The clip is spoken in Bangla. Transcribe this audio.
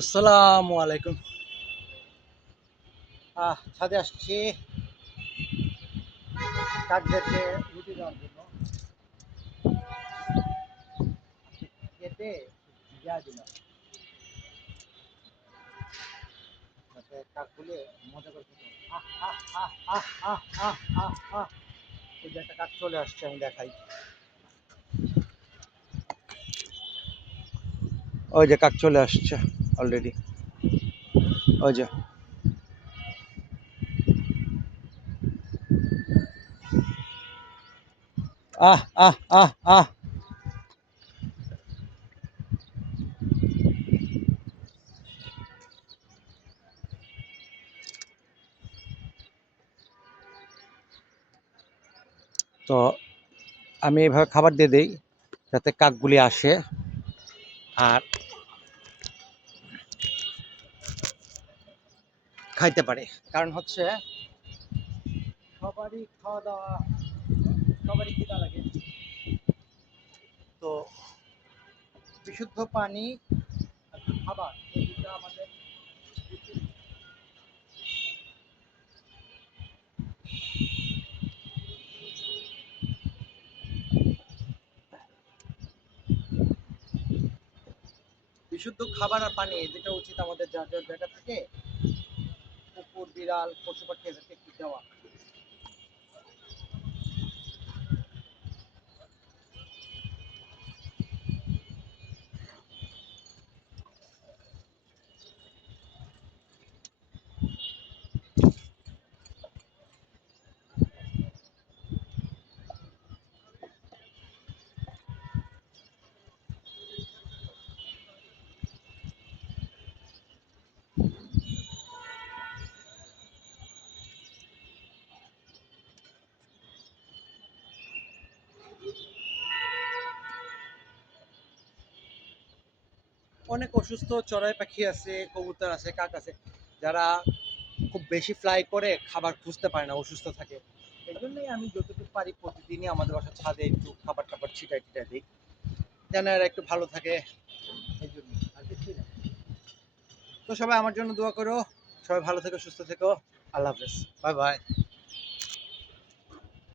আসসালামু আলাইকুম। ছাদে আসছি কাকদেরকে রুটি দেওয়ার জন্য। কেটে দেওয়া দিলাম যাতে কাকগুলো মজা করে খেতে পারে। এই যে একটা কাক চলে আসছে, আমি দেখাই। ওই যে কাক চলে আসছে অলরেডি। ওই যে আহ আহ আহ আহ তো আমি এভাবে খাবার দিয়ে দিই যাতে কাকগুলি আসে আর খাইতে পারে। কারণ হচ্ছে সবারই খাওয়া দাওয়া, সবারই খিদা লাগে। তো বিশুদ্ধ পানি আর খাবার এই দুটো আমাদের উচিত। বিশুদ্ধ খাবার আর পানি এই দুটো উচিত আমাদের যার যার জায়গা থেকে কুকুর বিড়াল পশু পাখি এদেরকে একটু দেওয়া। অনেক অসুস্থ চড়াই পাখি আছে, কবুতর আছে, কাক আছে, যারা খুব বেশি ফ্লাই করে খাবার খুঁজতে পারে না, অসুস্থ থাকে। এই জন্যই আমি যতটুকু পারি প্রতিদিনই আমাদের বাসার ছাদে একটু খাবার টাবার ছিটাই টিটাই দিই, যেন এরা একটু ভালো থাকে। এই জন্য আর কিছুই না। তো সবাই আমার জন্য দোয়া করো, সবাই ভালো থেকো, সুস্থ থেকো। আল্লাহ হাফেজ, বাই বাই।